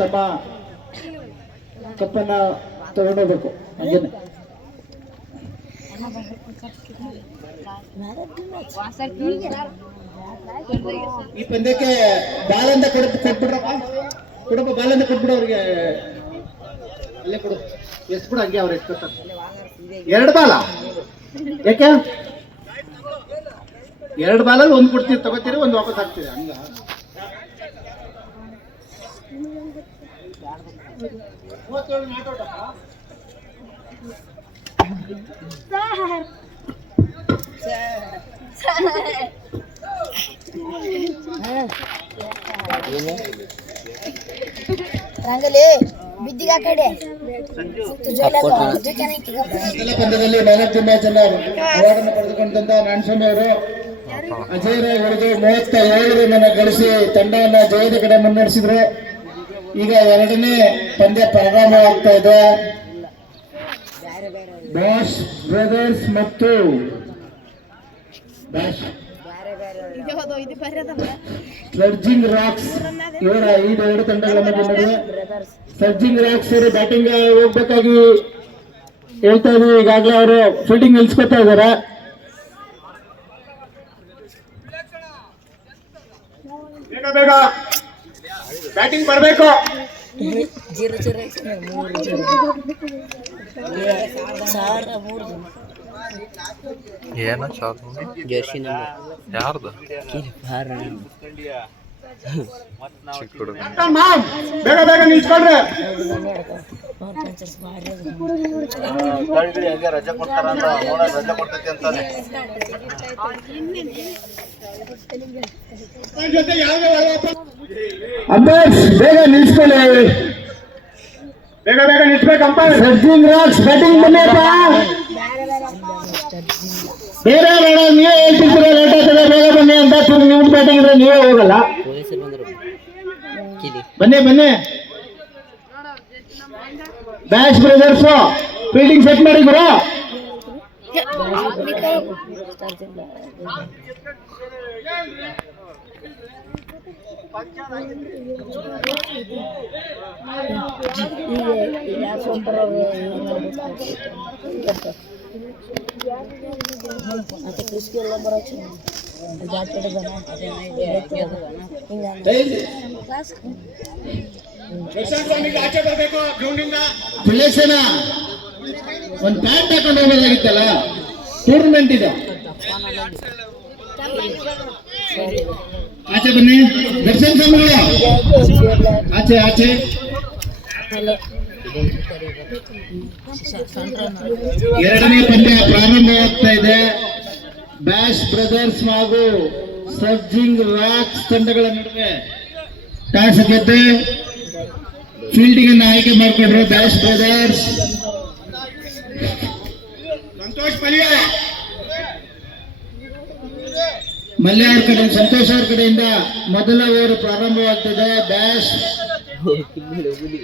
ತಮ್ಮ ಕಪ್ಪನ್ನ ತಗೊಂಡೋಗ್ಬೇಕು ಹಂಗೇನೆ. ಈ ಪಂದ್ಯಕ್ಕೆ ಬಾಲಂದ ಕೊಟ್ಬಿಡ್ರಪ್ಪ, ಕೊಡಪ್ಪ ಬಾಲಂದ ಕೊಟ್ಬಿಡು ಅವ್ರಿಗೆ, ಅಲ್ಲೇ ಕೊಡು, ಎಷ್ಟು ಬಿಡು ಹಂಗೆ ಅವ್ರು ಎಷ್ಟು ಎರಡು ಬಾಲ ಯಾಕೆ 2 ಬಾಲಲ್ಲಿ 1 ಕೊಡ್ತೀರಿ, ತಗೋತೀರಿ 1 ವಾಪಸ್ ಹಾಕ್ತೀರಿ ಹಂಗ. ರಂಗಲಿ ಬಿದ್ದಿಗ ಕಡೆ ಪಂದ್ಯದಲ್ಲಿ ಮ್ಯಾನ್ ಆಫ್ ದಿ ಮ್ಯಾಚ್ ಅನ್ನ ಅವಾರ್ಡ್ ಅನ್ನು ಪಡೆದುಕೊಂಡಂತ ನಾರಾಯಣಸ್ವಾಮಿ ಅವರು ಅಜಯ್ ರಾಯ್ ಅವರಿಗೆ 37 ರನ್ ಗಳಿಸಿ ತಂಡವನ್ನ ಜಯದ ಕಡೆ ಮುನ್ನಡೆಸಿದ್ರು. ಈಗ 2ನೇ ಪಂದ್ಯ ಪ್ರಾರಂಭವಾಗ್ತಾ ಇದೆ. ಬ್ಯಾಶ್ ಬ್ರದರ್ಸ್ ಮತ್ತು ಸರ್ಜಿಂಗ್ ರಾಕ್ಸ್ ಇವರ ಈ 2 ತಂಡಗಳ ಮಧ್ಯೆ ಸರ್ಜಿಂಗ್ ರಾಕ್ಸ್ ಅವರು ಬ್ಯಾಟಿಂಗ್ ಹೋಗ್ಬೇಕಾಗಿ ಹೇಳ್ತಾ ಇದ್ವಿ. ಈಗಾಗಲೇ ಅವರು ಫೀಲ್ಡಿಂಗ್ ನಿಲ್ಸ್ಕೊತಾ ಇದ್ದಾರೆ. ಬೇಗ ಬ್ಯಾಟಿಂಗ್ ಬರಬೇಕು. ಏನ ಜರ್ಸಿ ಯಾರ್ದು ಬೇಗ ಬೇಗ ನಿಲ್ಸ್ಕೊಳ್ರಿ. ರಜೆ ಕೊಡ್ತಾರ ರಜೆ ಕೊಡ್ತೈತಿ ಅಂತಾನೆ. ಅಂಬರೀಶ್ ಬೇಗ ನಿಲ್ಸ್ಕೊಳ್ಳಿ, ಬೇಗ ಬೇಗ ನಿಲ್ಸ್ಬೇಕು. ಅಂಪೈರ್ ಸರ್ಜಿಂಗ್ ರಾಕ್ಸ್ ಬ್ಯಾಟಿಂಗ್ ಬನ್ನಿಯಪ್ಪ. ಬೇರೆ ಬೇಡ, ನೀವೇ ಹೇಳ್ತಿದ್ದೀರ ಲೇಟ್ ಆಗ್ತದೆ ಬೇಗ ಬನ್ನಿ ಅಂತ. ನಿಮ್ಮ ಬ್ಯಾಟಿಂಗ್ ಇದ್ರೆ ನೀವೇ ಹೋಗಲ್ಲ. ಬನ್ನಿ ಬನ್ನಿ. ಬ್ಯಾಶ್ ಬ್ರದರ್ಸ್ ಫೀಲ್ಡಿಂಗ್ ಸೆಟ್ ಮಾಡಿ ಗುರು. ಆಚೆ ಬರಬೇಕು ಗ್ರೌಂಡಿಂದ. ಪ್ಲೇಸನ ಒಂದು ಪ್ಯಾಂಟ್ ಹಾಕೊಂಡು ಹೋಗೋದಾಗಿತ್ತಲ್ಲ, ಟೂರ್ನಮೆಂಟ್ ಇದೆ. ಆಚೆ ಬನ್ನಿ ದರ್ಶನ್ ಸ್ವಾಮಿಗಳು, ಆಚೆ ಆಚೆ. 2ನೇ ಪಂದ್ಯ ಪ್ರಾರಂಭವಾಗ್ತಾ ಇದೆ. ಬ್ಯಾಶ್ ಬ್ರದರ್ಸ್ ಹಾಗೂ ಸರ್ಜಿಂಗ್ ರಾಕ್ಸ್ ತಂಡಗಳ ನಡುವೆ ಟಾಸ್ ಗೆದ್ದು ಫೀಲ್ಡಿಂಗ್ ಅನ್ನು ಆಯ್ಕೆ ಮಾಡಿಕೊಂಡ್ರು ಬ್ಯಾಶ್ ಬ್ರದರ್ಸ್. ಸಂತೋಷ್ ಮಲ್ಯ ಅವ್ರ ಕಡೆ, ಸಂತೋಷ್ ಅವ್ರ ಕಡೆಯಿಂದ ಮೊದಲ ಓವರ್ ಪ್ರಾರಂಭವಾಗ್ತಿದೆ. ಬ್ಯಾಶ್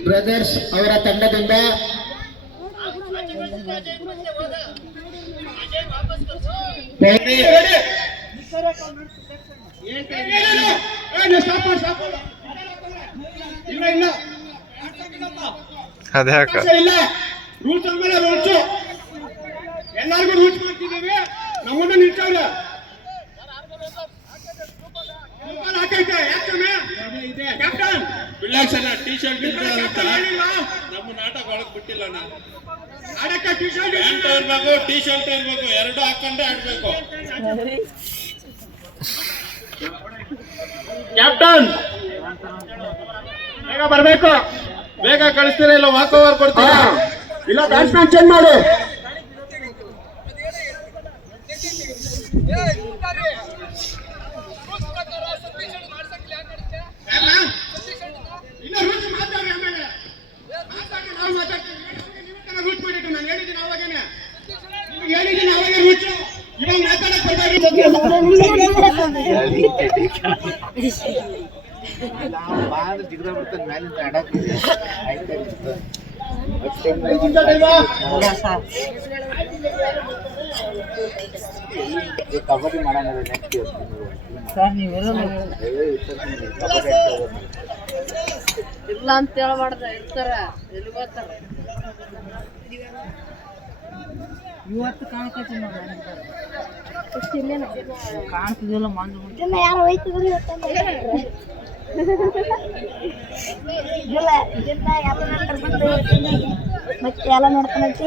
ಬ್ರದರ್ಸ್ ಅವರ ತಂಡದಿಂದ ಅದ್ಯಾಕ ರೂಲ್ಸ್ ರೂಲ್ಸು ಎಲ್ಲರಿಗೂ ರೂಲ್ಸ್ ಮಾಡ್ತಿದ್ದೀವಿ. ನಮ್ಮನ್ನು ನಿಲ್ಸವ್ರ ಟೀ ಶರ್ಟ್ ನಮ್ಮ ನಾಟಕ ಒಳಗ್ ಬಿಟ್ಟಿಲ್ಲ. ಆಡಕ್ಕೆ ಟೀ ಶರ್ಟ್ ಇರ್ಬೇಕು, ಟೀ ಶರ್ಟ್ ಇರ್ಬೇಕು, 2 ಹಾಕೊಂಡೆ ಆಡ್ಬೇಕು. ಕ್ಯಾಪ್ಟನ್ ಬೇಗ ಬರ್ಬೇಕು, ಬೇಗ ಕಳಿಸ್ತೀರ ಇಲ್ಲ ವಾಕ್ ಓವರ್ ಕೊಡ್ತೀರಾ, ಇಲ್ಲ ಬ್ಯಾಟ್ಸ್ಮನ್ ಚೇಂಜ್ ಮಾಡು. ಕಬಡ್ಡಿ ಮಾಡೋಣ ನೆಕ್ಸ್ಟ್ ಸರ್ ನೀವೆಲ್ಲ ಇಲ್ಲ ಅಂತ ಹೇಳ್ಬಾರ್ದ ಇರ್ತಾರ ಎಲ್ಲಿ ಹೋಗ್ತಾರ ಇವತ್ತು ಕಾಣ್ಕತ್ತೀನಿ ಕಾಣ್ತಿದ್ದಿಲ್ಲ ಮಂದು ಯಾರು ಹೋಯ್ತಿದ್ರು ಮತ್ತೆ ಎಲ್ಲ ನೋಡ್ಕೊಂಡೈತಿ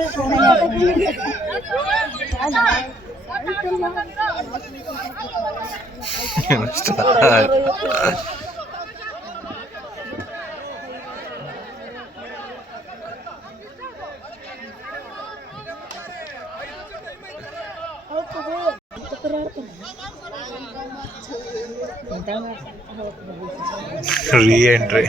ರೀಎಂಟ್ರಿ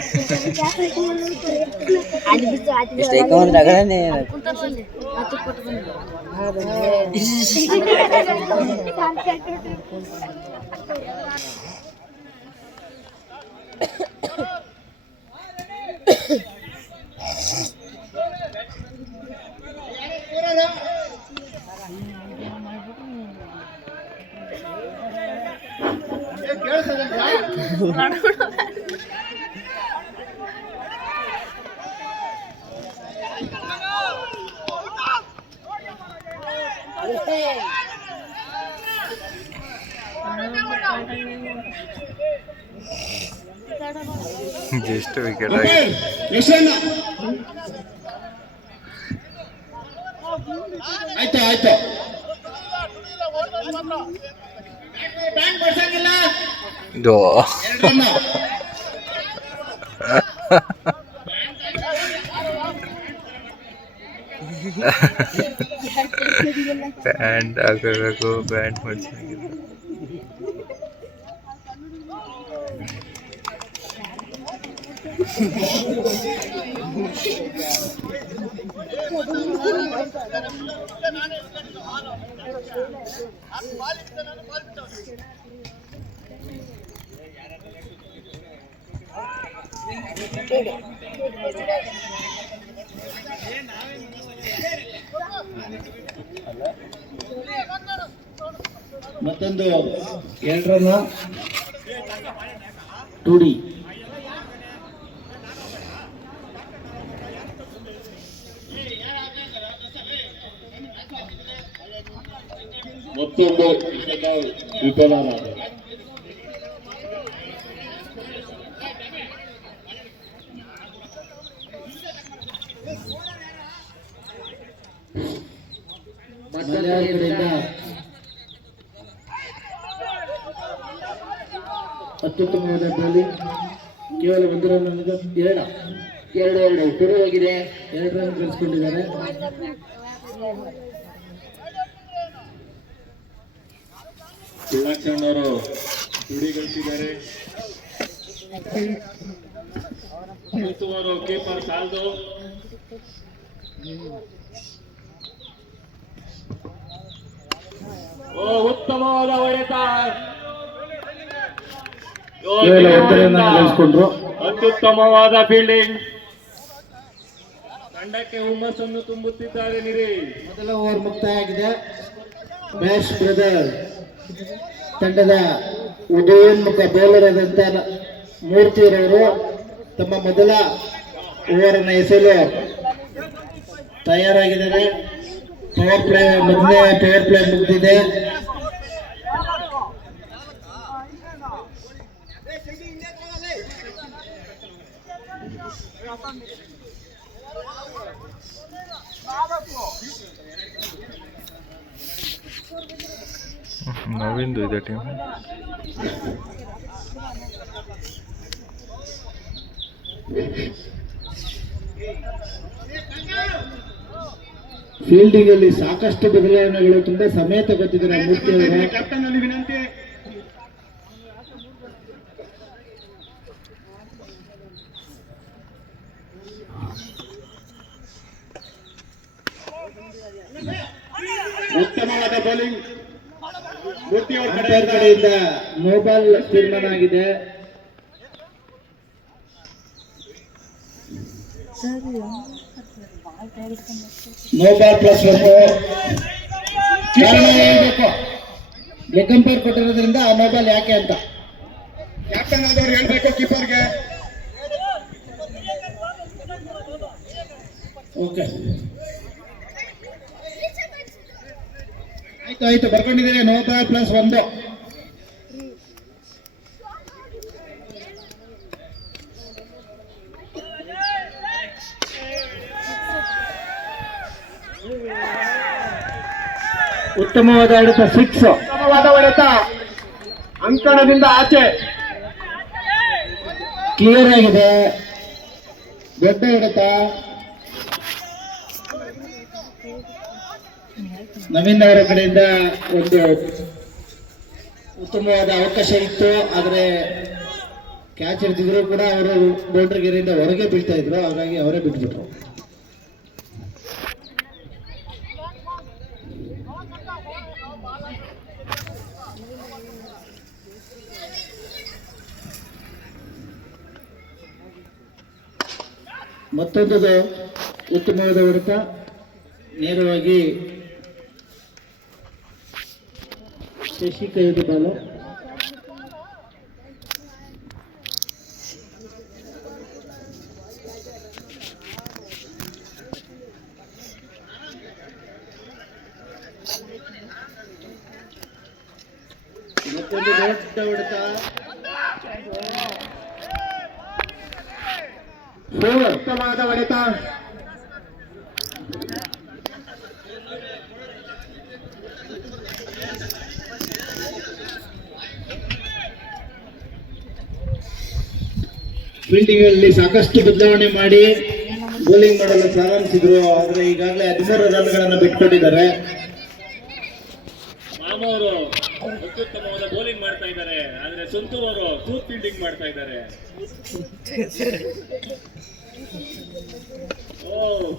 ಎಷ್ಟು ವಿಕೆಟ್ ಆಗಿ ಆಯ್ತು ಆಯ್ತು ಇದು ಬ್ಯಾಂಡ್ ಆಗಬೇಕು ಬ್ಯಾಂಡ್ ಮಾಡಿಸಿಲ್ಲ ಮತ್ತೊಂದು 2 ರನ್ 2D ಮತ್ತೊಂದು ವಿಫಲವಾದ ಅತ್ಯುತ್ತಮವಾದ ಬೌಲಿಂಗ್ ಕೇವಲ 1 ರನ್ 2 ಶುರುವಾಗಿದೆ 2 ರನ್ ಗಳಿಸ್ಕೊಂಡಿದ್ದಾರೆ ತಿಳಕ್ಷಣ್ ಅವರು ತುಡಿ ಗಳಿಸಿದ್ದಾರೆ ಕೀಪರ್ ಸಾಲ್ದು ಉತ್ತಮವಾದ ಹೊಡೆತ ಅತ್ಯುತ್ತಮವಾದ ಫೀಲ್ಡಿಂಗ್ ತಂಡಕ್ಕೆ ಹುಮ್ಮಸ್ಸನ್ನು ತುಂಬುತ್ತಿದ್ದಾರೆ ನಿರಿ ಮೊದಲ ಓವರ್ ಮುಕ್ತಾಯ ಆಗಿದೆ ಬ್ಯಾಶ್ ಬ್ರದರ್ ತಂಡದ ಉದಯೋನ್ಮುಖ ಬೌಲರ್ ಆದಂತ ಮೂರ್ತಿಯರವರು ತಮ್ಮ ಮೊದಲ ಓವರನ್ನು ಎಸೆಯಲು ತಯಾರಾಗಿದ್ದಾರೆ ಪವರ್ ಪ್ಲೇ ಮೊದಲನೇ ಪವರ್ ಪ್ಲೇ ಮುಗಿದಿದೆ ನವೀನ್ದು ಇದೆ ಟೀಮ್ ಫೀಲ್ಡಿಂಗ್ ಅಲ್ಲಿ ಸಾಕಷ್ಟು ಬದಲಾವಣೆಗಳು ತುಂಬಾ ಸಮಯ ತಗೋತಿದ್ದಾರೆ ಮೂರ್ತಿ ಅವರು ಕ್ಯಾಪ್ಟನ್ ಅಲ್ಲಿ ವಿನಂತಿ ಉತ್ತಮವಾದ ಬೌಲಿಂಗ್ ಮೂರ್ತಿ ಅವರ ಕಡೆಯಿಂದ ನೋಬಲ್ ತೀರ್ಮಾನ ಆಗಿದೆ ನೋಬಲ್ ಪ್ಲಸ್ 1 ಕಾರಣ ಹೇಳ್ಬೇಕು ಲೆಗ್ ಅಂಪೈರ್ ಕೊಟ್ಟಿರೋದ್ರಿಂದ ಆ ನೋಬಲ್ ಯಾಕೆ ಅಂತ ಕ್ಯಾಪ್ಟನ್ ಆದವ್ರು ಹೇಳ್ಬೇಕು ಕೀಪರ್ಗೆ ಓಕೆ ಆಯ್ತು ಆಯ್ತು ಬರ್ಕೊಂಡಿದ್ದೀರಿ. No ball plus 1. ಉತ್ತಮವಾದ ಹೊಡೆತ 6. ಉತ್ತಮವಾದ ಹೊಡೆತ ಅಂಕಣದಿಂದ ಆಚೆ. ಕ್ಲಿಯರ್ ಆಗಿದೆ. ದೊಡ್ಡ ಹೊಡೆತ. ನವೀನ್ ಅವರ ಕಡೆಯಿಂದ ಒಂದು ಉತ್ತಮವಾದ ಅವಕಾಶ ಇತ್ತು, ಆದರೆ ಕ್ಯಾಚ್ ಹಿಡಿದಿದ್ರು ಕೂಡ ಅವರು ಬೌಂಡ್ರಿ ಗೆರೆಯಿಂದ ಹೊರಗೆ ಬೀಳ್ತಾ ಇದ್ರು, ಹಾಗಾಗಿ ಅವರೇ ಬಿಟ್ಬಿಟ್ರು. ಮತ್ತೊಂದು ಉತ್ತಮವಾದ ಹೊಡೆತ ನೇರವಾಗಿ ಶಶಿ ಕೈದು ಬಾಲು. ಮತ್ತೊಂದು ದೊಡ್ಡ ಹೊಡೆತ. ಉತ್ತಮವಾದ ಹೊಡೆತ. ಫೀಲ್ಡಿಂಗ್ ಅಲ್ಲಿ ಸಾಕಷ್ಟು ಬದಲಾವಣೆ ಮಾಡಿ ಬೌಲಿಂಗ್ ಮಾಡಲು ಪ್ರಾರಂಭಿಸಿದ್ರು, ಆದರೆ ಈಗಾಗಲೇ 13 ರನ್ಗಳನ್ನು ಬಿಟ್ಕೊಟ್ಟಿದ್ದಾರೆ. ಮಾಮವರು ಅತ್ಯುತ್ತಮವಾದ ಬೌಲಿಂಗ್ ಮಾಡ್ತಾ ಇದ್ದಾರೆ, ಆದ್ರೆ ಸಂತೂರ್ ಅವರು ಟೂತ್ ಫೀಲ್ಡಿಂಗ್ ಮಾಡ್ತಾ ಇದ್ದಾರೆ.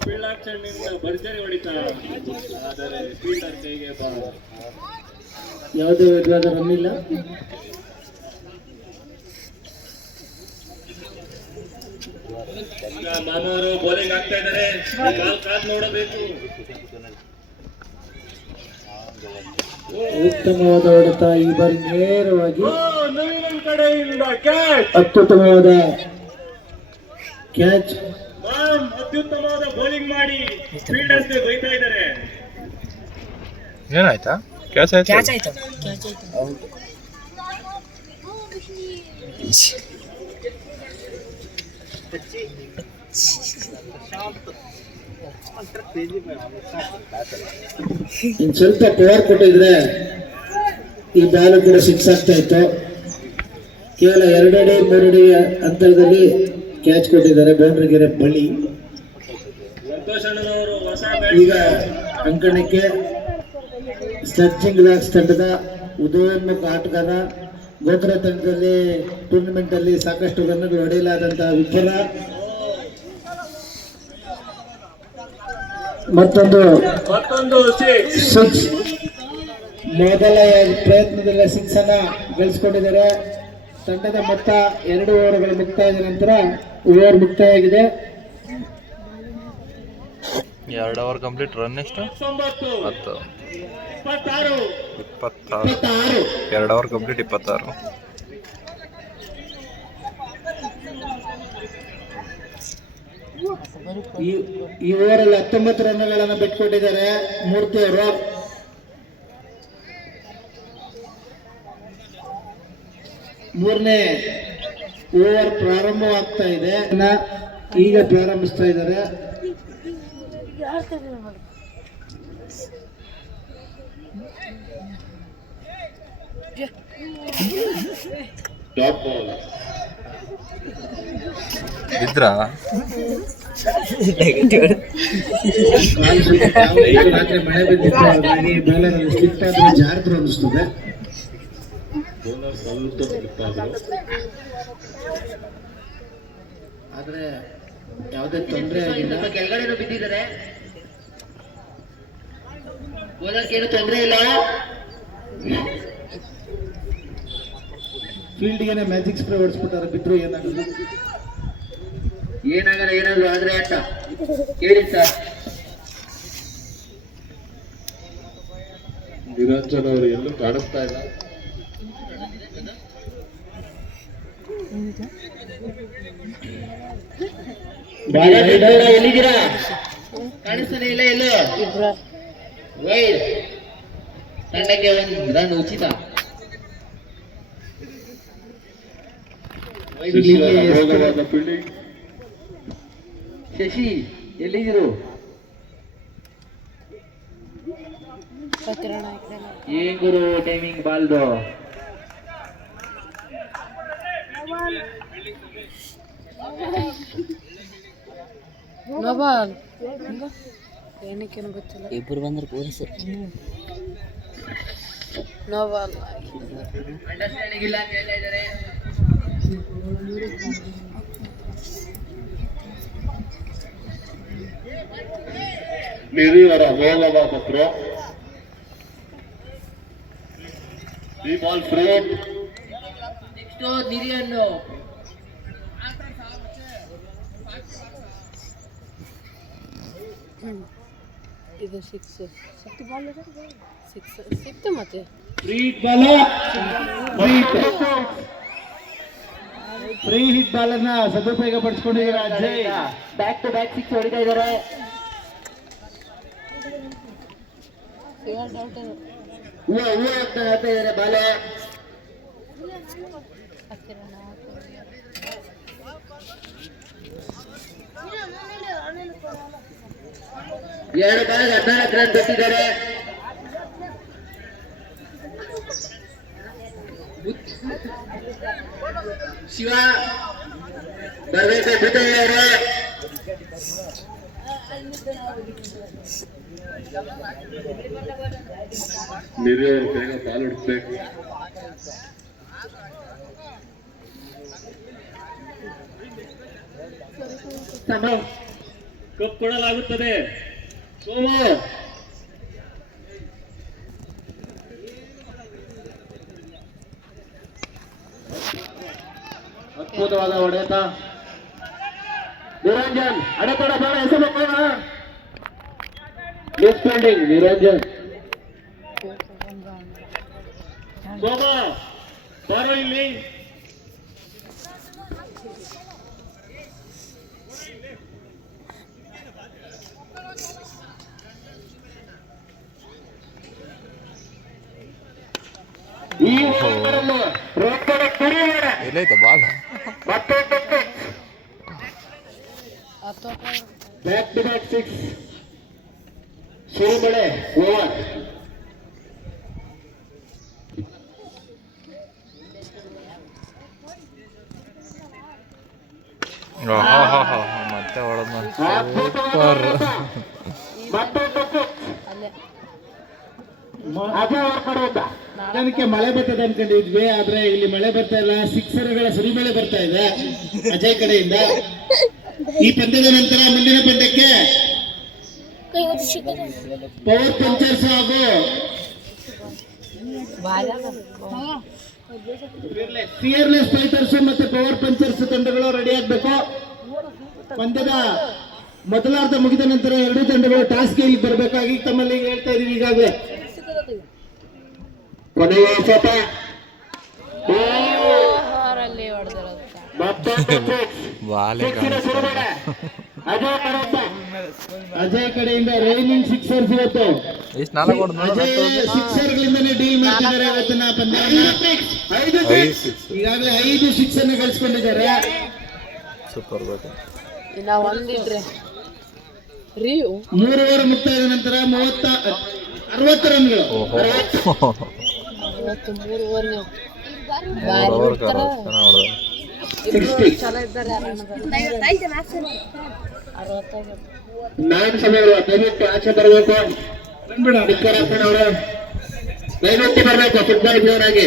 ಫೀಲ್ಡ್ ಆಕ್ಷನ್ ನಿಂದ ಭರ್ಜರಿ ಹೊಡಿತಾ, ಆದರೆ ಫೀಲ್ಡರ್ ಕೈಗೆ ಯಾವುದೇ ವಿಧವಾದ ರನ್ ಇಲ್ಲ. ಮಾಮವರು ಬೌಲಿಂಗ್ ಆಗ್ತಾ ಇದ್ದಾರೆ, ಕಾದ್ ನೋಡಬೇಕು. ಉತ್ತಮವಾದ ಹೊಡೆತ ಈ ಬಾರಿ ನೇರವಾಗಿ ನವೀನ್ ಕಡೆಯಿಂದ ಕ್ಯಾಚ್. ಅತ್ಯುತ್ತಮವಾದ ಕ್ಯಾಚ್. ಅತ್ಯುತ್ತಮವಾದ ಬೌಲಿಂಗ್ ಮಾಡಿ ಫೀಲ್ಡರ್ಸ್ ಬೈತಾ ಇದ್ದಾರೆ. ಏನಾಯ್ತಾ? ಕ್ಯಾಚ್ ಆಯ್ತು. ಇನ್ ಸ್ವಲ್ಪ ಪವರ್ ಕೊಟ್ಟಿದ್ರೆ ಈ ಬಾಲ್ ಕೂಡ 6 ಆಗ್ತಾ ಇತ್ತು. ಕೇವಲ 2 ಅಡಿ 3 ಅಡಿ ಅಂತರದಲ್ಲಿ ಕ್ಯಾಚ್ ಕೊಟ್ಟಿದ್ದಾರೆ ಬೌಂಡ್ರಿ ಗೆರೆ ಬಳಿ. ಸಂತೋಷಣ್ಣನವರು ಹೊಸ ಈಗ ಅಂಕಣಕ್ಕೆ ಸ್ಟರ್ಚಿಂಗ್ ಲಾಕ್ಸ್ ತಂಡದ ಉದಯೋನ್ಮುಖ ಆಟಗಾರ, ಗೋತ್ರ ತಂಡದಲ್ಲಿ ಟೂರ್ನಮೆಂಟ್ ಅಲ್ಲಿ ಸಾಕಷ್ಟು ರನ್ಗಳು ಹೊಡೆಯಲಾದಂತಹ ವಿಫಲ. ಮತ್ತೊಂದು 6 ಮೊದಲ ಪ್ರಯತ್ನದಲ್ಲೇ 6 ಅನ್ನ ಗಳಿಸಿಕೊಂಡಿದ್ದಾರೆ. ತಂಡದ ಮೊತ್ತ 2 ಓವರ್ಗಳು ಮುಕ್ತಾಯದ ನಂತರ ಓವರ್ ಮುಕ್ತಾಯವಾಗಿದೆ. 2 over complete. ರನ್ ಎಷ್ಟು? 19, 10, 26, 26. 2 ಓವರ್ ಕಂಪ್ಲೀಟ್ 26. ಈ ಓವರಲ್ಲಿ 19 ರನ್ಗಳನ್ನು ಬಿಟ್ಕೊಟ್ಟಿದ್ದಾರೆ ಮೂರ್ತಿ ಅವರು. ಮೂರನೇ ಓವರ್ ಪ್ರಾರಂಭವಾಗ್ತಾ ಇದೆ, ಈಗ ಪ್ರಾರಂಭಿಸ್ತಾ ಇದ್ದಾರೆ. ಇದ್ರಾ ರಾತ್ರಿ ಮಳೆ ಬಂದಿತ್ತು, ಹಾಗಾಗಿ ಬೌಲರ್ ಸ್ಲಿಪ್ ಆದ್ರೆ ಜಾರದ್ರು ಅನಿಸ್ತದೆ. ಆದ್ರೆ ಯಾವುದೇ ತೊಂದರೆ ಆಗಿಲ್ಲ. ಕೆಳಗಡೆ ಬಿದ್ದಿದ್ದಾರೆ, ಬೌಲರ್ಗೆ ಏನು ತೊಂದರೆ ಇಲ್ಲ. ಫೀಲ್ಡ್ಗೆ ಮ್ಯಾಜಿಕ್ ಸ್ಪ್ರೇ ಹೊಡಿಸ್ಬಿಟ್ಟಾರೆ, ಬಿದ್ರು ಏನಾಗಲ್ಲ. ಏನಾದ್ರು ಆದ್ರೆ ಆಟ ಹೇಳಿ ಸರ್. ನಿರಂಜನ್ ಅವರು ಎಲ್ಲೂ ಕಾಣಿಸ್ತಾ ಇಲ್ಲ. ಎಲ್ಲಿದ್ದೀರಾ? ಕಾಣಿಸ್ತಾನೆ ಇಲ್ಲ ಎಲ್ಲೋ. ವೈಡ್ ತಂಡಕ್ಕೆ ಒಂದು ರನ್ ಉಚಿತ. ಶಶಿ ಎಲ್ಲಿದ್ದೀರು? ಏನ್ ಗುರು ಟೈಮಿಂಗ್ ಬಾಲ್ದು? ಏನಕ್ಕೇನು ಗೊತ್ತಿಲ್ಲ. ಇಬ್ಬರು ಬಂದ್ರೆ ಪೊಲೀಸ್ ನೋಬಾಲ್ ಅಂಡರ್ಸ್ಟ್ಯಾಂಡಿಂಗ್ ಇಲ್ಲ ಅಂತ ಹೇಳ್ತಾ ಇದ್ದಾರೆ. ನಿರ್ವೀರ ಹೋಗವ ಪತ್ರು ಈ ಬಾಲ್ ಫ್ರೇಟ್. ನೆಕ್ಸ್ಟ್ ನಿರಿಯನ್ನು ಇದು ಸಿಕ್ಸ್ ಬಾಲ್ ಸಿಕ್ತು ಮತ್ತೆ ಫ್ರೀ ಹಿಟ್ ಬಾಲ್ ಅನ್ನ ಸದುಪಯೋಗ ಪಡಿಸ್ಕೊಂಡಿದ್ದಾರೆ Ajay. Back to back six ಹೊಡಿತಾ ಇದ್ದಾರೆ. ಹೂವ ಆಗ್ತಾ ಇದ್ದಾರೆ ಬಾಲ. ಎರಡು ಬಾಲ್ 14 ರನ್ ಕೊಟ್ಟಿದ್ದಾರೆ. ಶಿವ ಬರ್ಬೇಕು ಬುದ್ಧಯ್ಯವರು. ನಿರ್ಯವರು ಬೇಗ ಬಾಲ್ ಹಿಡಿಸ್ಬೇಕು. ಕಪ್ ಕೊಡಲಾಗುತ್ತದೆ. ಸೋಮು ಅದ್ಭುತವಾದ ಹೊಡೆತ. ನಿರಂಜನ್ ಅಡೆತಡ ಬೇಡ, ಹೆಸರು ಬೇಡ. Miss fielding Niranjan. ಸೋಮ ಬಾರೋ ಇಲ್ಲಿ. ಈ ಓವರನ್ನು ರೊಕ್ಕದ ಕುರಿಯೋಣ. ಎಲ್ಲೈತೆ ಬಾಲ್? ಮತ್ತೊಂದು ಬ್ಯಾಕ್ ಟು ಬ್ಯಾಕ್ ಸಿಕ್ಸ್. ಸುರಿಮಳೆ ಓವರ್. ಮತ್ತೆ ಹೊಡೆದ ಅಜಯ್ ಅವ್ರ ಕಡೆಯಿಂದ ಜನಕ್ಕೆ ಮಳೆ ಬರ್ತದೆ ಅನ್ಕೊಂಡಿದ್ವಿ, ಆದ್ರೆ ಇಲ್ಲಿ ಮಳೆ ಬರ್ತಾ ಇಲ್ಲ. ಸಿಕ್ಸರ್ಗಳ ಸುರಿಮಳೆ ಬರ್ತಾ ಇದೆ ಅಜಯ್ ಕಡೆಯಿಂದ. ಈ ಪಂದ್ಯದ ನಂತರ ಮುಂದಿನ ಪಂದ್ಯಕ್ಕೆ ಪವರ್ ಪಂಚರ್ಸ್ ಹಾಗೂ ಫಿಯರ್ಲೆಸ್ ಫೈಟರ್ಸ್ ಮತ್ತೆ ಪವರ್ ಪಂಚರ್ಸ್ ತಂಡಗಳು ರೆಡಿ ಆಗ್ಬೇಕು. ಪಂದ್ಯದ ಮೊದಲಾರ್ಧ ಮುಗಿದ ನಂತರ ಎರಡೂ ತಂಡಗಳು ಟಾಸ್ಗೆ ಇಲ್ಲಿ ಬರಬೇಕಾಗಿ ತಮ್ಮಲ್ಲಿ ಹೇಳ್ತಾ ಇದೀವಿ ಈಗಾಗಲೇ. ಕೊನೆಯ ಸತ ಅಜಯ್ ಕಡೆಯಿಂದ ರೈನಿಂಗ್ ಸಿಕ್ಸರ್ಸ್ ಇವತ್ತು. ಅಜಯ್ ಸಿಕ್ಸರ್ಗಳಿಂದನೇ ಡೀಲ್ ಮಾಡ್ತಿದ್ದಾರೆ ಇವತ್ತಿನ ಪಂದ್ಯವನ್ನು. ಈಗಾಗಲೇ 5 ಸಿಕ್ಸ್ ಅನ್ನು ಗಳಿಸ್ಕೊಂಡಿದ್ದಾರೆ. ಸೂಪರ್ ಬೇಕು. 3 ಓವರ್ ಮುಕ್ತಾಯದ ನಂತರ 60 ರನ್ಗಳು. 9 ಸಮಯಗಳು ದಯವಿಟ್ಟು ಆಚೆ ಬರಬೇಕು. ಅವರು ದಯವಿಟ್ಟು ಬರಬೇಕು ಫುಟ್ಬಾಲ್ ಪ್ಲೇಯರ್ ಆಗಿ.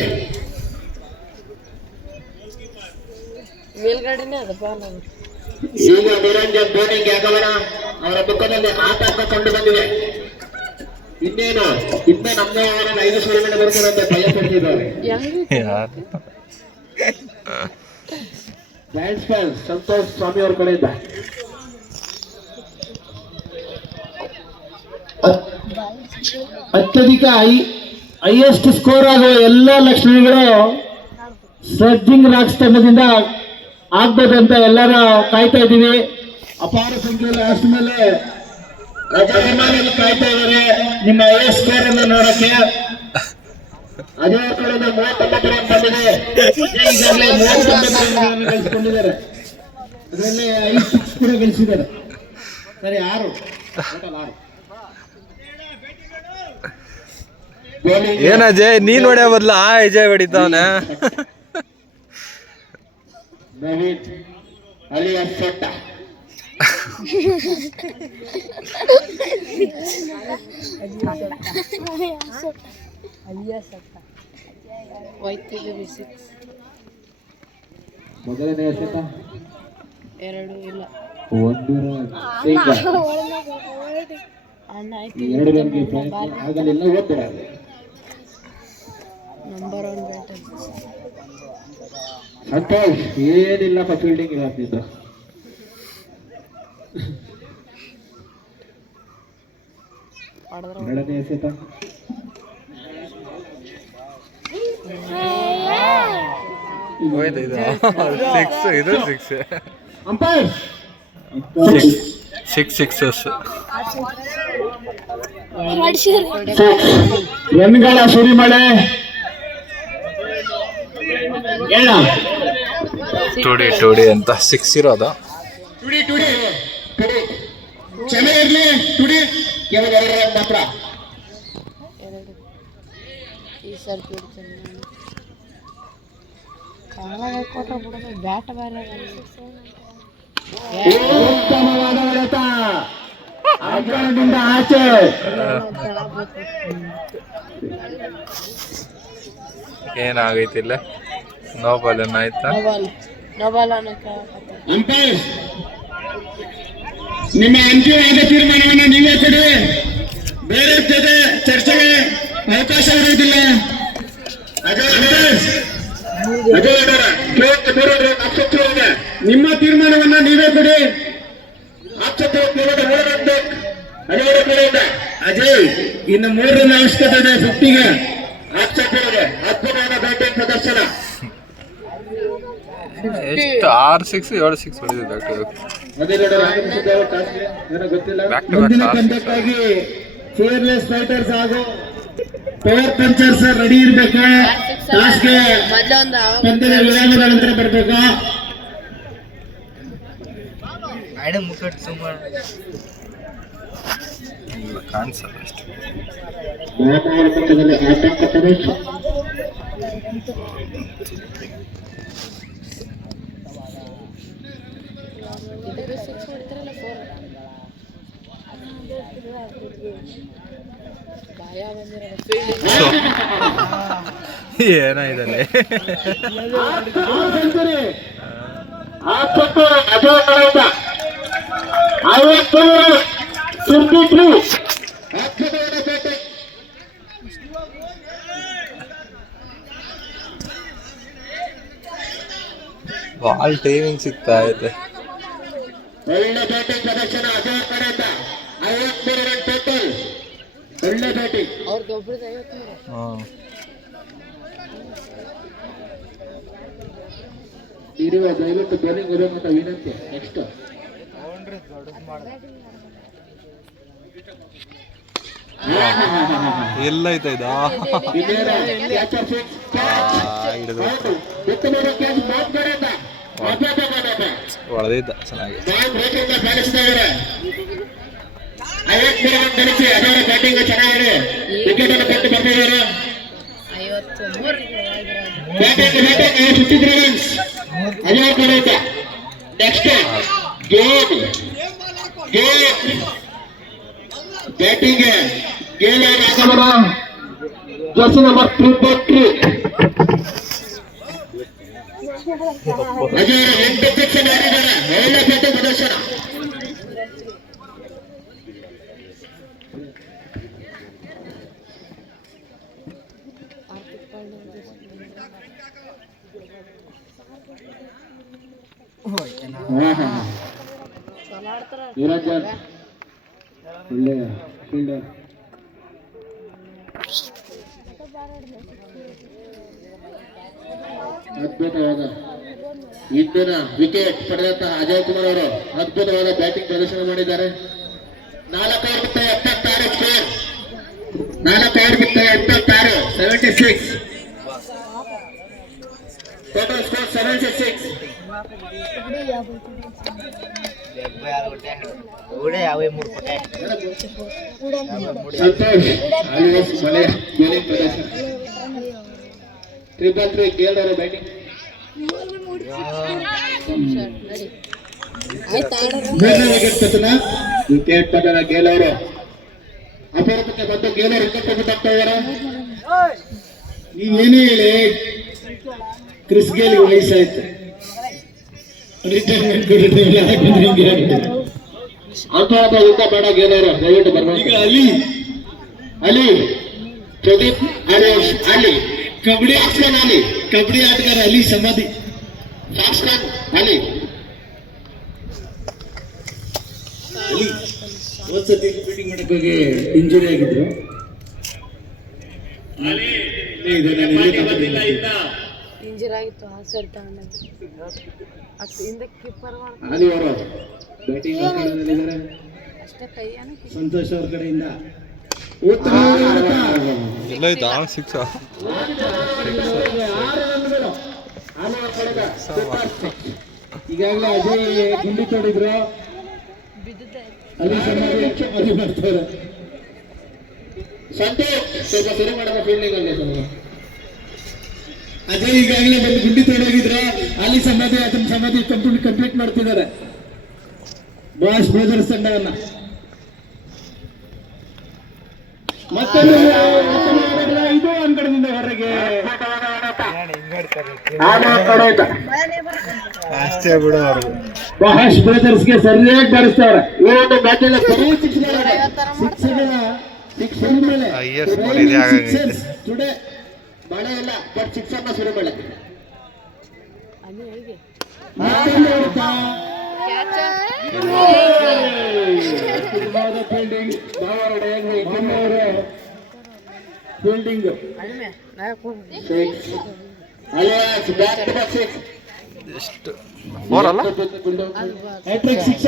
ಮೇಲ್ಗಡೆನೆ ಅದ ಬಾಲ್. ಈಗ ನಿರಂಜನ್ ಬೌಲಿಂಗ್ ಆಗಮನ ಅವರ ಮುಖದಲ್ಲಿ ಆತಂಕ ಕಂಡು ಬಂದಿದೆ. ಇನ್ನೇನು ನಮ್ಮ ಅವರಲ್ಲಿ 5 ಸುರಿಮಳೆ ಬರ್ತದೆ ಅಂತ ಭಯ ಪಡ್ತಿದ್ದಾರೆ. ಬ್ಯಾಟ್ಸ್ಮನ್ ಸಂತೋಷ್ ಸ್ವಾಮಿ ಅವರ ಕಡೆಯಿಂದ ಅತ್ಯಧಿಕ ಹೈಯೆಸ್ಟ್ ಸ್ಕೋರ್ ಆಗುವ ಎಲ್ಲ ಲಕ್ಷಣಗಳು ಸ್ಲಡ್ಜಿಂಗ್ ರಾಕ್ಸ್ ತಂಡದಿಂದ ಆಗ್ಬೋದು ಅಂತ ಎಲ್ಲರೂ ಕಾಯ್ತಾ ಇದ್ದೀವಿ. ಅಪಾರ ಸಂಖ್ಯೆಯಲ್ಲಿ ಅಷ್ಟ ಮೇಲೆ ಅಭಿಮಾನಿಗಳು ಕಾಯ್ತಾ ಇದ್ದಾರೆ ನಿಮ್ಮ ಸ್ಕೋರ್ ಅನ್ನು ನೋಡಕ್ಕೆ. ಅದೇ ಕಡೆಯಿಂದ 39 ರನ್ ಬಂದಿದೆ. ಈಗಾಗಲೇ 39 ರನ್ಗಳನ್ನು ಗಳಿಸಿಕೊಂಡಿದ್ದಾರೆ. ಅದರಲ್ಲಿ 5 ಸಿಕ್ಸ್ ಕೂಡ ಗಳಿಸಿದ್ದಾರೆ. ಸರಿ 6 ಟೋಟಲ್ 6. ಏನ ಅಜಯ್ ನೀನ್ ಹೊಡೆಯೋ ಬದ್ಲು ಆ ಅಜಯ್ ಹೊಡಿತಾವನೆ. ನವೀನ್ ಅಲಿಯಾಸ್ ಸೊಟ್ಟ. ಹೋಯ್ತಿದ್ದೀವಿ 6 ಮೊದಲನೇ ಎಸೆತ 2 ಇಲ್ಲ 1 ರನ್. ಈಗ ಅಣ್ಣ ಆಯ್ತು 2 ರನ್ಗೆ ಪ್ರಯತ್ನ ಆಗಲಿಲ್ಲ. 1 ರನ್. ನಂಬರ್ 1 ಬ್ಯಾಟರ್ ಸಂತೋಷ್ ಏನಿಲ್ಲಪ್ಪ ಫೀಲ್ಡಿಂಗ್ ಹಾಕ್ತಿದ್ದ. ಎರಡನೇ ಎಸೆತ ಹೋಯ್ತು ಇದು 6 ಇದು 6 ಅಂಪೈರ್ 6 ಸಿಕ್ಸಸ್. ರನ್ಗಳ ಸುರಿಮಳೆ. ಟುಡಿ ಅಂತ 6 ಇರೋದು. ಟುಡಿ ಕ್ಷಮೆ ಇರ್ಲಿ. ಟುಡಿ ಕೇವಲ 2 ರನ್ ಮಾತ್ರ. 2 ಈ ಸರ್ತಿ ಚೆನ್ನಾಗಿ ಕೊಟ್ಟ ಬಿಡೋದು ಬ್ಯಾಟ್ ಬೇರೆ ಉತ್ತಮವಾದ ಹೊಡೆತ ಅಂಕಣದಿಂದ ಆಚೆ. ಏನಾಗೈತಿಲ್ಲ ನೋಬಲ್ ಏನಾಯ್ತಾ? ನೋಬಾಲ್ ಅನ್ನೋಕೆ ಅಂಪೈರ್ ನಿಮ್ಮ ಅಂತಿಮವಾದ ತೀರ್ಮಾನವನ್ನು ನೀವೇ ಕೊಡಿ. ಬೇರೆ ಜೊತೆ ಚರ್ಚೆಗೆ ಅವಕಾಶ ಇರುವುದಿಲ್ಲ. ನಿಮ್ಮ ತೀರ್ಮಾನವನ್ನ ನೀವೇ ಕೊಡಿ. ಅಜಯ್ ಇನ್ನು 3 ರನ್ ಅವಶ್ಯಕತೆ ಇದೆ 50ಗೆ. ಅದ್ಭುತವಾದ ಬ್ಯಾಟಿಂಗ್ ಪ್ರದರ್ಶನ. ಎಷ್ಟು 6 6 7 6 ಹೊಡೆದಿದ್ದು ಬ್ಯಾಕ್ ಟು ಬ್ಯಾಕ್. ಮುಂದಿನ ಪಂದ್ಯಕ್ಕಾಗಿ ಫಿಯರ್ಲೆಸ್ ಫೈಟರ್ಸ್ ಹಾಗೂ ಪವರ್ ಪಂಚರ್ಸ್ ರೆಡಿ ಇರ್ಬೇಕು. ಲಾಸ್ಟ್ಗೆ ಪಂದ್ಯದ ವಿರಾಮದ ನಂತರ ಬರ್ಬೇಕು. ಕಾಣಿಸಲ್ಲ ಅಷ್ಟು. ಪಂದ್ಯದಲ್ಲಿ ಆತಂಕ ಪ್ರವೇಶ. ಏನಾಯ್ತಲ್ಲ ಬಾಲ್ ಟೈಮಿಂಗ್ ಸಿಗ್ತಾ ಐತೆ. ಒಳ್ಳೆ ಬ್ಯಾಟಿಂಗ್ ಪ್ರದರ್ಶನ ಅಜಯ್ ಕಡೆಯಿಂದ. 53 ರನ್ ಟೋಟಲ್. ಒಳ್ಳೆ ಬ್ಯಾಟಿಂಗ್. ಅವ್ರದ್ದು ಒಬ್ರದ್ದು 53. ಇರುವ ದಯವಿಟ್ಟು ಬೌಲಿಂಗ್ ಇರುವಂತ ವಿನಂತಿ. ನೆಕ್ಸ್ಟ್ ಎಲ್ಲೈತ ಇದು ಹೊಡೆದಿದ್ದ ಚೆನ್ನಾಗಿ. ಬ್ಯಾಟಿಂಗ್ ಚೆನ್ನಾಗಿದೆ. ವಿಕೆಟ್ ಅನ್ನು ಕೊಟ್ಟು ಬರ್ತಿದ್ದಾರೆ. 53 ರನ್ಸ್ ಅಜಯ್ ಕಡೆಯಿಂದ. ನೆಕ್ಸ್ಟ್ ಬ್ಯಾಟಿಂಗ್ ಗೇಲ್ ಆಗಮನ ಜರ್ಸಿ ನಂಬರ್ 343. ಅಜಯ್ 8 ಸಿಕ್ಸ್ ಮಾಡಿದ್ದಾರೆ. ಒಳ್ಳೆ ಬ್ಯಾಟಿಂಗ್ ಪ್ರದರ್ಶನ. ನಿರಂಜನ್ ಒಳ್ಳೆಯ ಫೀಲ್ಡರ್. ಅದ್ಭುತವಾದ ಇಂದಿನ ವಿಕೆಟ್ ಪಡೆದಂತಹ ಅಜಯ್ ಕುಮಾರ್ ಅವರು ಅದ್ಭುತವಾದ ಬ್ಯಾಟಿಂಗ್ ಪ್ರದರ್ಶನ ಮಾಡಿದ್ದಾರೆ. 4 ಓವರ್ ಮುಕ್ತಾಯ 76 ಸ್ಕೋರ್. 4 ಓವರ್ ಮುಕ್ತಾಯ 76 76 ಟೋಟಲ್ ಸ್ಕೋರ್ 76. ಸಂತೋಷ್ ಆಲ್ವೇಸ್ ಮಳೆ ಬೌಲಿಂಗ್ ಪ್ರದರ್ಶನ. 3 ಗೇಲ್ ಅವರು ಬ್ಯಾಟಿಂಗ್. ಮೂರನೇ ವಿಕೆಟ್ ಪತನ. ವಿಕೆಟ್ ಪತನ ಗೇಲ್ ಅವರು ಅಪರೂಪಕ್ಕೆ ಬಂದು ಗೇಲ್ ಅವರು ವಿಕೆಟ್ ತಗೊಂಡಾಗ್ತಾ ಇದ್ದಾರೆ. ನೀವೇನೇ ಹೇಳಿ ಕ್ರಿಸ್ ಗೇಲ್ ವಯಸ್ಸಾಯ್ತು, ರಿಟೈರ್ಮೆಂಟ್ ಅಂತ ಯುದ್ಧ ಬೇಡ ಗೇಲ್ ಅವರು ದಯವಿಟ್ಟು ಬರ್ಬೋದು. ಈಗ ಅಲಿ ಪ್ರದೀಪ್ ಆರ್ಯೇಶ್ ಅಲಿ ಕಬಡ್ಡಿ ಆಟಗಾರ ಅಲಿ, ಕಬಡ್ಡಿ ಆಟಗಾರ ಅಲಿ ಸಮಾಧಿ ಶಾಸ್ತ್ರನ್ ಅಲಿ ಒಂದ್ಸತಿ ಫೀಲ್ಡಿಂಗ್ ಮಾಡಕ್ ಹೋಗಿ ಇಂಜುರಿ ಆಗಿದ್ರು. ಇಂಜರ್ ಆಗಿತ್ತು ಆ ಸೈಡ್ ತಗೊಂಡಾಗ ಹಿಂದೆ ಕೀಪರ್ ಅಲಿ ಅವರು ಬ್ಯಾಟಿಂಗ್ ಇದ್ದಾರೆ. ಅಷ್ಟೇ ಕೈಯನ ಸಂತೋಷ್ ಅವ್ರ ಕಡೆಯಿಂದ ಉತ್ತಮ ಎಲ್ಲ ಇದ್ದ 6 ಈಗಾಗಲೇ ಅಜಯ್ ಗುಂಡಿ ತೋಡಿದ್ರು. ಅಲ್ಲಿ ಸಮಾಧಿ ಮಾಡ್ತಾರೆ. ಸಂತೋಷ್ ಸ್ವಲ್ಪ ಶುರು ಮಾಡೋಣ ಫೀಲ್ಡಿಂಗ್ ಅಲ್ಲಿ. ಅಜಯ್ ಈಗಾಗಲೇ ಬಂದು ಗುಂಡಿ ತೋಡೋಗಿದ್ರು. ಅಲ್ಲಿ ಸಮಾಧಿ ಅದನ್ನ ಸಮಾಧಿ ಕಂಪ್ಲೀಟ್ ಮಾಡ್ತಿದ್ದಾರೆ ಬಾಸ್ ಬ್ರದರ್ಸ್ ತಂಡವನ್ನ. ಮತ್ತೊಂದು ಇದು ಅಂಕಣದಿಂದ ಹೊರಗೆ ಮಹೇಶ್ ಬ್ರದರ್ಸ್ಗೆ ಸರಿಯಾಗಿ ಬಾರಿಸ್ತಾವ್ರೆ. ಈ ಒಂದು ಮ್ಯಾಚ್ ಎಲ್ಲ ಟುಡೇ ಮಳೆ ಇಲ್ಲ ಬಟ್ ಸಿಕ್ಸ್ ಅನ್ನ ಶುರು ಮಳೆ. ಫೀಲ್ಡಿಂಗ್ ಫೀಲ್ಡಿಂಗ್ ಎಷ್ಟು 4 ಅಲ್ಲ ಸಿಕ್ಸ್.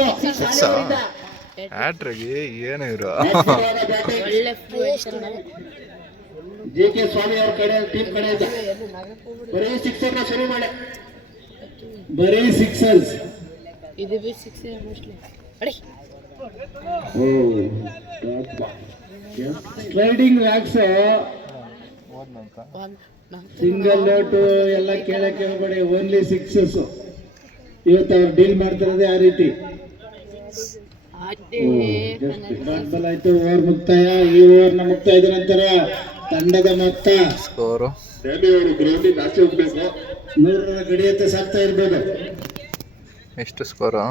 ಹ್ಯಾಟ್ರಿಕ್ ಏನು ಇರೋ ಜೆ ಕೆ ಸ್ವಾಮಿ ಅವ್ರ ಕಡೆ ಟೀಮ್ ಕಡೆಯಿಂದ ಬರೀ ಸಿಕ್ಸರ್ ಶುರು ಮಾಡಿ. ಬರೀ ಸಿಕ್ಸರ್ಸ್. ಇದು ಬಿ 6 ಮೋಸ್ಟ್ಲಿ ಅಡಿ ಸ್ಲೈಡಿಂಗ್ ವ್ಯಾಕ್ಸ್ ಸಿಂಗಲ್ ನೋಟು ಎಲ್ಲ ಕೇಳಬೇಡಿ, ಓನ್ಲಿ ಸಿಕ್ಸಸ್. ಇವತ್ತು ಅವ್ರು ಡೀಲ್ ಮಾಡ್ತಿರೋದೇ ಆ ರೀತಿ. ಡಾಟ್ ಬಾಲ್ ಆಯ್ತು. ಓವರ್ ಮುಕ್ತಾಯ. ಈ ಓವರ್ನ ಮುಕ್ತಾಯದ ನಂತರ ತಂಡದ ಮೊತ್ತ ಸ್ಕೋರು ಗ್ರೌಂಡಿಗೆ ಆಚೆ ಹೋಗ್ಬೇಕು. 100ರ ಗಡಿಯತ್ತ ಸಾಕ್ತಾ ಇರ್ಬೋದು. ಎಷ್ಟು ಸ್ಕೋರು?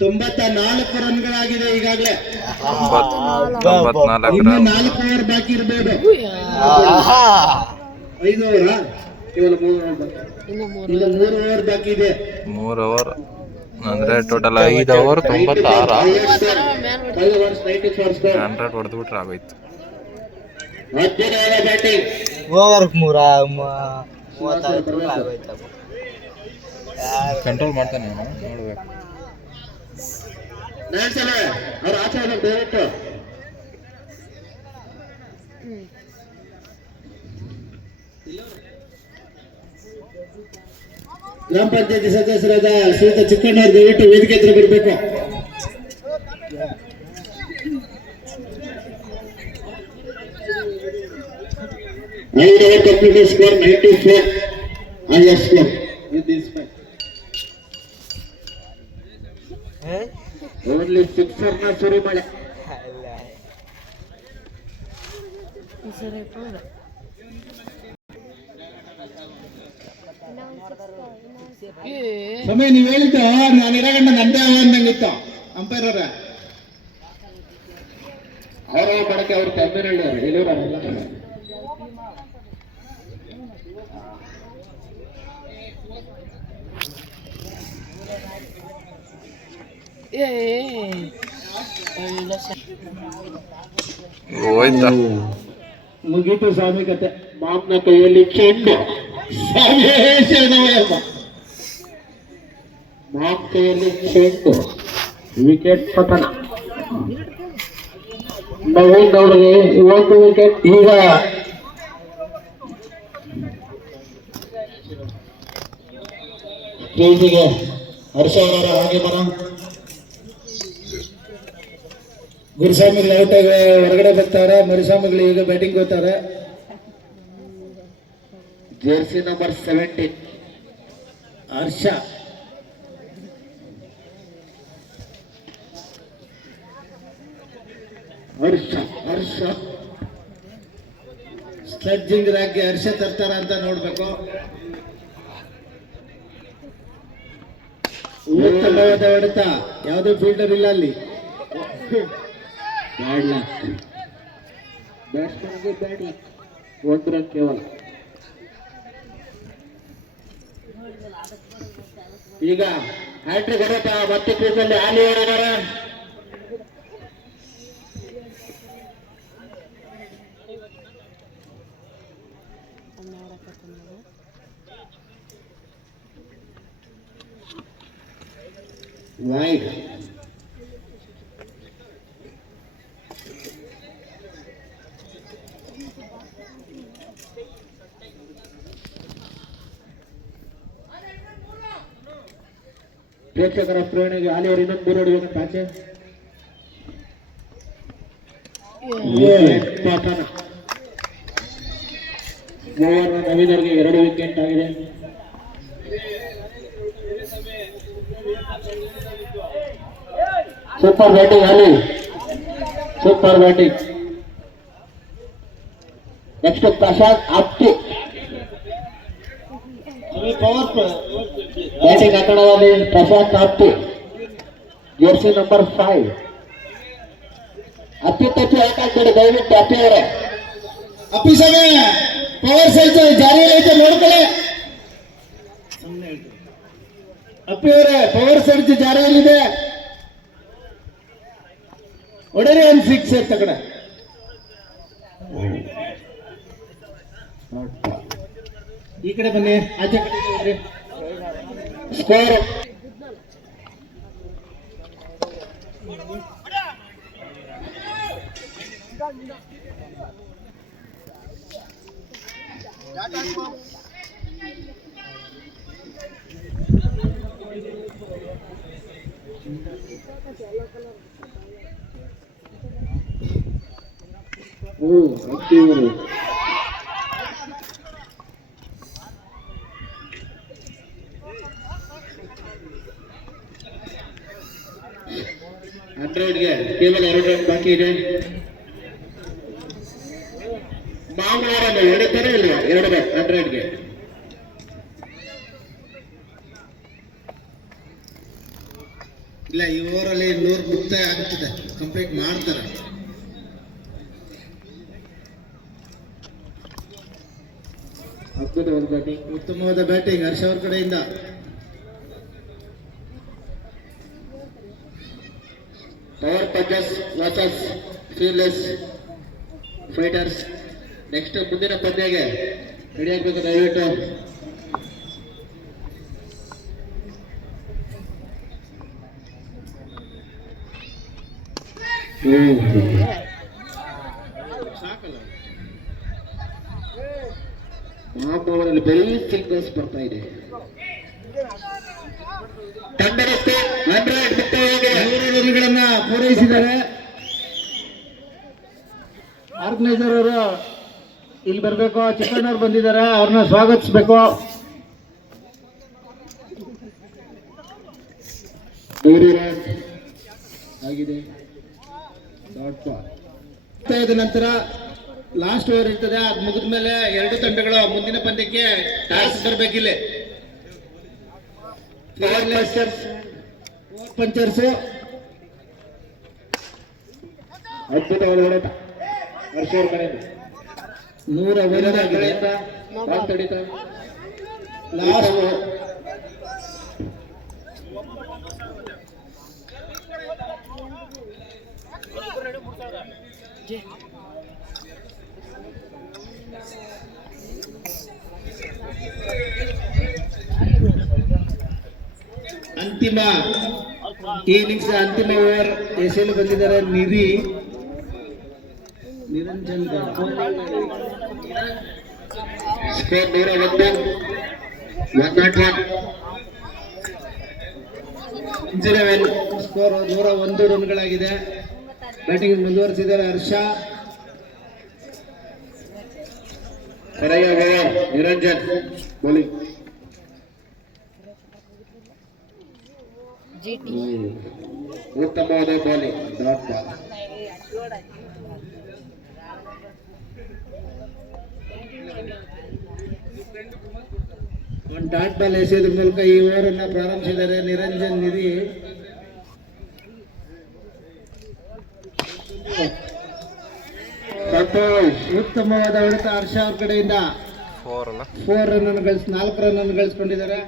94 ರನ್ಗಳಾಗಿದೆ ಈಗಾಗಲೇ. 94 ಇನ್ನು 4 ಓವರ್ ಬಾಕಿ ಇರ್ಬೋದು. 5 ಓವರಾ? ಕೇವಲ 3 ಓವರ್. ಇನ್ನು 3 ಓವರ್ ಬಾಕಿ ಇದೆ. 3 ಓವರ್ ಅಂದ್ರೆ ಟೋಟಲ್ 5 ಓವರ್ 96. 100 ಹೊಡೆದ್ಬಿಟ್ರೆ ಆಗೋಯ್ತು. ಅದ್ಭುತವಾದ ಬ್ಯಾಟಿಂಗ್. ಓವರ್ 36 ಆಗೋಯ್ತು. ಕಂಟ್ರೋಲ್ ಮಾಡ್ತಾನೆ ನೋಡ್ಬೇಕು. ಅವ್ರ ಆಚೆ ದಯವಿಟ್ಟು ಗ್ರಾಮ ಪಂಚಾಯತಿ ಸದಸ್ಯರಾದ ಶ್ರೀಯುತ ಚಿಕ್ಕಣ್ಣವ್ರು ದಯವಿಟ್ಟು ವೇದಿಕೆ ಹತ್ರ ಬರಬೇಕು. Complete score 94 highest score in this match. Only sixer ನ ಶುರು ಮಾಡಿ. ಸಮಯ ನೀವು ಹೇಳಿದ್ದು ನಾನು ಇರಗಂಡ ನಂದೇ ಅಂದಂಗಿತ್ತು ಅಂಪೈರ್ ಅವ್ರ. ಅವರ ಮಾಡಕ್ಕೆ ಅವ್ರು ತಂದೆ ಹೇಳಿವ್ರಲ್ಲ. ಹೋಯ್ತಾ ಮುಗೀತು ಸ್ವಾಮಿ ಕತೆ. ಮಾಮ್ನ ಕೈಯಲ್ಲಿ ಚೆಂಡು. ಸ್ವಾಮಿ ಶರಣಯ್ಯಪ್ಪ. ನಾಲ್ಕೆಯಲ್ಲಿ ಚೆಂಡು ವಿಕೆಟ್ ಪತನ. ನವೀನ್ ಅವರಿಗೆ ಇವತ್ತು ವಿಕೆಟ್. ಈಗ ಕ್ರೀಜಿಗೆ ಹರ್ಷ ಅವರ ಆಗಮನ. ಗುರುಸ್ವಾಮಿಗಳು ಔಟ್ ಆಗಿ ಹೊರಗಡೆ ಬರ್ತಾರೆ. ಮರಿಸ್ವಾಮಿಗಳು ಈಗ ಬ್ಯಾಟಿಂಗ್ ಹೋಗ್ತಾರೆ. ಜೆರ್ಸಿ ನಂಬರ್ 17 ಹರ್ಷ. ಹರ್ಷ ಹರ್ಷ ಸ್ಲಡ್ಜಿಂಗ್ ರಾಗಿ ಹರ್ಷ ತರ್ತಾರ ಅಂತ ನೋಡ್ಬೇಕು. ಉತ್ತಮವಾದ ಹೊಡೆತ. ಯಾವುದೇ ಫೀಲ್ಡರ್ ಇಲ್ಲ ಅಲ್ಲಿ. Bad luck. ಬ್ಯಾಟ್ಸ್ಮನ್ಗೆ ಬ್ಯಾಡ್ ಲಕ್. 1 ರನ್ ಕೇವಲ. ಈಗ ಹ್ಯಾಟ್ರಿಕ್ ಹೊಡೆತ. ಮತ್ತೆ ಕ್ರೀಸಲ್ಲಿ ಆಲಿ ಅವರಿದ್ದಾರೆ. ವೈಡ್. ಪ್ರೇಕ್ಷಕರ ಪ್ರೇರಣೆಗೆ ಆಲಿ ಅವರು ಇನ್ನೊಂದು 3 ಹೊಡಿಬೇಕಂತ ಆಚೆ. ಪತನ. 3 ನವೀನರಿಗೆ 2 ವಿಕೆಟ್ ಆಗಿದೆ. ಸೂಪರ್ ಬ್ಯಾಟಿಂಗ್ ಆಲಿ. Super batting. Next Prashanth Apti. Batting ಆಟದಲ್ಲಿ ಪ್ರಶಾಂತ್ ಆಪ್ತಿ, ಜೆರ್ಸಿ ನಂಬರ್ 5. ಅತ್ಯುತ್ತಚ್ಚು ಯಾಕಾಗ್ಬೇಡಿ ದಯವಿಟ್ಟು ಅಪ್ಪಿ ಅವರೇ. ಅಪ್ಪಿ ಸಮಯ ಪವರ್ ಸೈಜ್ ಜಾರಿ ಐತೆ ನೋಡ್ಕೊಳ್ಳಿ. ಅಪ್ಪಿ ಅವರೇ ಪವರ್ ಸರ್ಜ್ ಜಾರಿಯಲ್ಲಿದೆ. ಹೊಡೆರಿ ಒಂದು 6 ತಗಡೆ. ಈ ಕಡೆ ಬನ್ನಿ, ಆಚೆ ಕಡೆ ಹೋಗ್ರಿ. ಸ್ಕೋರ್ ಅಕ್ಕಿಯವರು 100ಗೆ ಕೇವಲ 2 ರನ್ ಬಾಕಿ ಇದೆ. ಮಾಮೂಲನ್ನು ಹೊಡೆದರೆ ಇಲ್ಲ 2 ರನ್ 100ಗೆ. ಇಲ್ಲ ಈ ಓವರಲ್ಲಿ 100 ಮುಕ್ತಾಯ ಆಗುತ್ತದೆ. ಕಂಪ್ಲೀಟ್ ಮಾಡ್ತಾರೆ. ಅದ್ಭುತವಾದ ಬ್ಯಾಟಿಂಗ್, ಉತ್ತಮವಾದ ಬ್ಯಾಟಿಂಗ್ ಹರ್ಷ ಅವ್ರ ಕಡೆಯಿಂದ. Power punchers versus fieldless fighters. Next ಮುಂದಿನ ಪಂದ್ಯಗೆ ರೆಡಿ ಆಗ್ಬೇಕು ದಯವಿಟ್ಟು. ಸಾಕಲ್ಲ ಮಹಾಭವನಲ್ಲಿ ಬರೀ ಸಿಂಗಲ್ಸ್ ಬರ್ತಾ ಇದೆ. ತಂಡಕ್ಕೆ 100 ರನ್ಗಳನ್ನ ಪೂರೈಸಿದ್ದಾರೆ. ಆರ್ಗನೈಸರ್ ಅವರು ಇಲ್ಲಿ ಬರಬೇಕು. ಚಿಕ್ಕಣ್ಣವ್ರು ಬಂದಿದ್ದಾರೆ, ಅವ್ರನ್ನ ಸ್ವಾಗತಿಸಬೇಕು. ಆಗಿದೆ. ನಂತರ ಲಾಸ್ಟ್ ಓವರ್ ಇರ್ತದೆ. ಅದು ಮುಗಿದ ಮೇಲೆ 2 ತಂಡಗಳು ಮುಂದಿನ ಪಂದ್ಯಕ್ಕೆ ಟಾಸ್ ಬರಬೇಕಿಲ್ಲ. ಪಂಚರ್ಸ್ ಅದ್ಭುತವಾದ ಹೊಡೆತ ಹರ್ಷ ಅವ್ರ ಕಡೆಯಿಂದ 100 ಆಗಿದೆ. ಲಾಸ್ಟ್ ಅಂತಿಮ ಅಂತಿಮ ಈ ಇನ್ನಿಂಗ್ಸ್ ಅಂತಿಮ ಓವರ್ ಎಸೆಯಲು ಬಂದಿದ್ದಾರೆ ನಿರಂಜನ್ ಸ್ಕೋರ್ 101 ಸ್ಕೋರ್ 101 ರನ್ಗಳಾಗಿದೆ. ಬ್ಯಾಟಿಂಗ್ ಮುಂದುವರಿಸಿದ್ದಾರೆ ಹರ್ಷ. ನಿರಂಜನ್ ಬೌಲಿಂಗ್. ಉತ್ತಮವಾದ ಬೌಲಿಂಗ್, ಡಾಟ್ ಬಾಲ್. ಒಂದು ಡಾಟ್ ಬಾಲ್ ಎಸೆಯೋದ್ರ ಮೂಲಕ ಈ ಓವರ್ ಅನ್ನ ಪ್ರಾರಂಭಿಸಿದ್ದಾರೆ ನಿರಂಜನ್ ನಿಧಿ. ಉತ್ತಮವಾದ ಹೊಡೆತ ಹರ್ಷ ಅವ್ರ ಕಡೆಯಿಂದ 4 ರನ್ 4 ರನ್ ಗಳಿಸ್ಕೊಂಡಿದ್ದಾರೆ.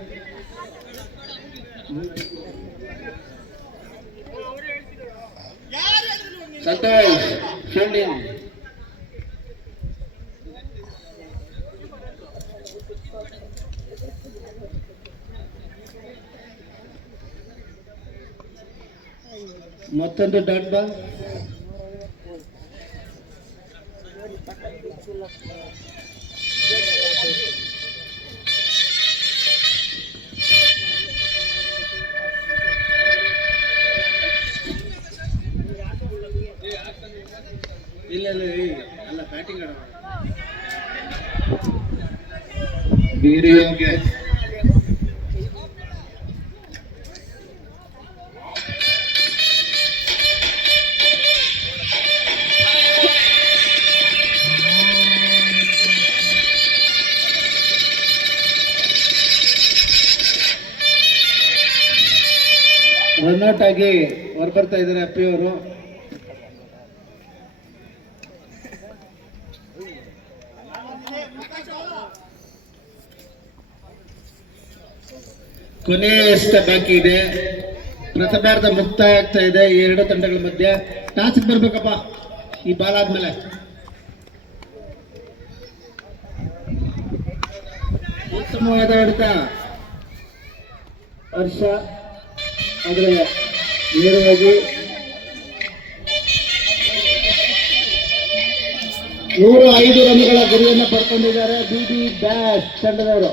ಸಂತೋಷ್ ಫೀಲ್ಡಿಂಗ್. ಮತ್ತೊಂದು ಡಾಟ್ ಬಾಲ್. ಇಲ್ಲ ಅಲ್ಲ ಬ್ಯಾಟಿಂಗ್ ವೀರ್ಯಗೆ ರನ್ಔಟ್ ಆಗಿ ಹೊರಬರ್ತಾ ಇದ್ದಾರೆ ಅಪ್ಪಿ ಅವರು. ಕೊನೆಯಷ್ಟ ಬಾಕಿ ಇದೆ. ಪ್ರಥಮಾರ್ಧ ಮುಕ್ತಾಯ ಆಗ್ತಾ ಇದೆ ಈ ಎರಡು ತಂಡಗಳ ಮಧ್ಯೆ. ಟಾಸ್ಗೆ ಬರ್ಬೇಕಪ್ಪ ಈ ಬಾಲ್ ಆದ್ಮೇಲೆ. ಉತ್ತಮವಾದ ಹೊಡೆತ ಹರ್ಷ, ಆದರೆ ನೇರವಾಗಿ 105 ರನ್ಗಳ ಗುರಿಯನ್ನು ಪಡ್ಕೊಂಡಿದ್ದಾರೆ BB ಬ್ಯಾಶ್ ತಂಡದವರು.